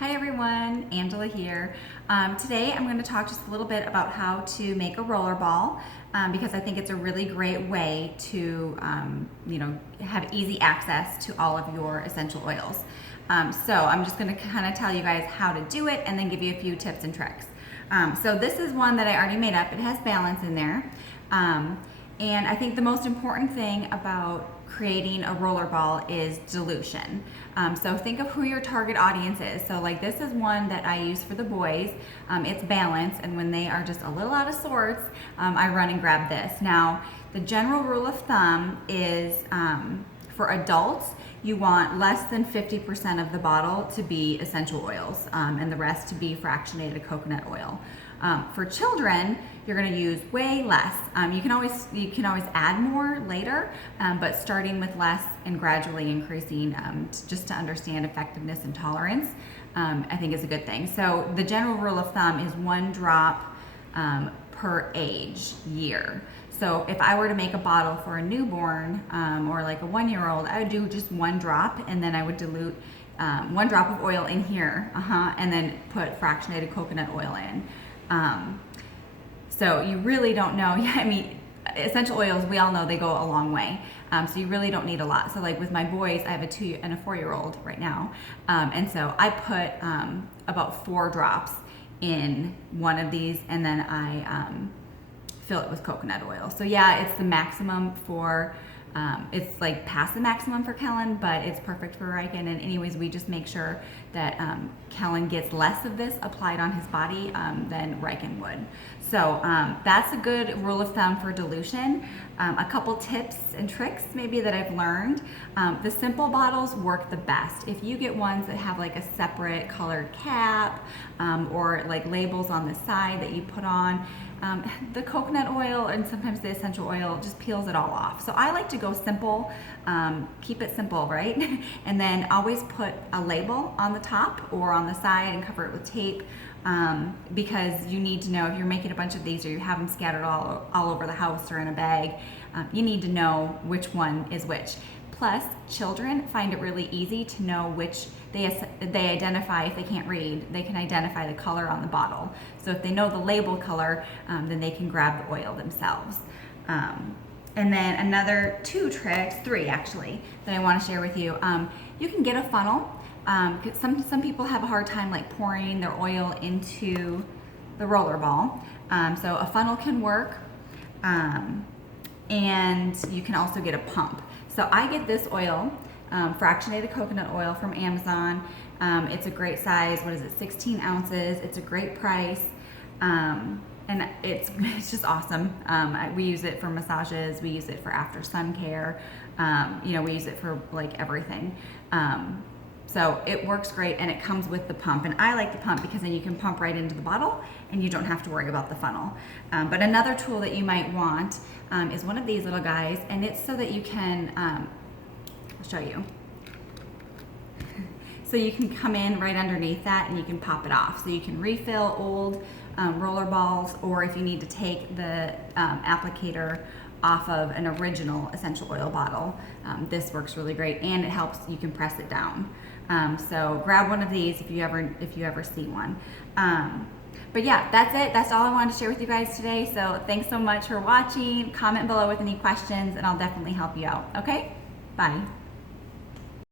Hi everyone, Angela here. Today I'm going to talk just a little bit about how to make a roller ball because I think it's a really great way to have easy access to all of your essential oils. So I'm just going to kind of tell you guys how to do it and then give you a few tips and tricks. So this is one that I already made up. It has balance in there. And I think the most important thing about creating a roller ball is dilution. So think of who your target audience is. So like this is one that I use for the boys. It's balance, and when they are just a little out of sorts, I run and grab this. Now, the general rule of thumb is for adults, you want less than 50% of the bottle to be essential oils and the rest to be fractionated coconut oil. For children, you're going to use way less. You can always add more later, but starting with less and gradually increasing just to understand effectiveness and tolerance, I think is a good thing. So the general rule of thumb is 1 drop per age year. So if I were to make a bottle for a newborn or like a 1-year-old, I would do just 1 drop, and then I would dilute 1 drop of oil in here, and then put fractionated coconut oil in. So you really don't know. I mean, essential oils, we all know they go a long way. So you really don't need a lot. So like with my boys, I have a 2 and a 4-year-old right now. And so I put about 4 drops in one of these, and then I fill it with coconut oil. So yeah, it's the maximum for, it's like past the maximum for Kellen, but it's perfect for Riken. And anyways, we just make sure that Kellen gets less of this applied on his body than Riken would. So that's a good rule of thumb for dilution. A couple tips and tricks maybe that I've learned. The simple bottles work the best. If you get ones that have like a separate colored cap or like labels on the side that you put on, the coconut oil and sometimes the essential oil just peels it all off. So I like to go simple, keep it simple, right? And then always put a label on the top or on the side and cover it with tape, because you need to know if you're making a bunch of these or you have them scattered all over the house or in a bag, you need to know which one is which. Plus, children find it really easy to know which they identify. If they can't read, they can identify the color on the bottle. So if they know the label color, then they can grab the oil themselves. And then another 2 tricks, 3 actually, that I want to share with you. You can get a funnel. Some people have a hard time like pouring their oil into the roller ball. So a funnel can work. And you can also get a pump. So I get this oil, fractionated coconut oil from Amazon. It's a great size. What is it? 16 ounces. It's a great price. And it's just awesome. We use it for massages. We use it for after sun care. We use it for like everything. So it works great, and it comes with the pump. And I like the pump because then you can pump right into the bottle and you don't have to worry about the funnel. But another tool that you might want is one of these little guys, and it's so that you can, I'll show you. So you can come in right underneath that and you can pop it off. So you can refill old roller balls, or if you need to take the applicator off of an original essential oil bottle, this works really great, and it helps, you can press it down. So grab one of these if you ever see one. But yeah, that's it. That's all I wanted to share with you guys today. So thanks so much for watching. Comment below with any questions and I'll definitely help you out. Okay? Bye.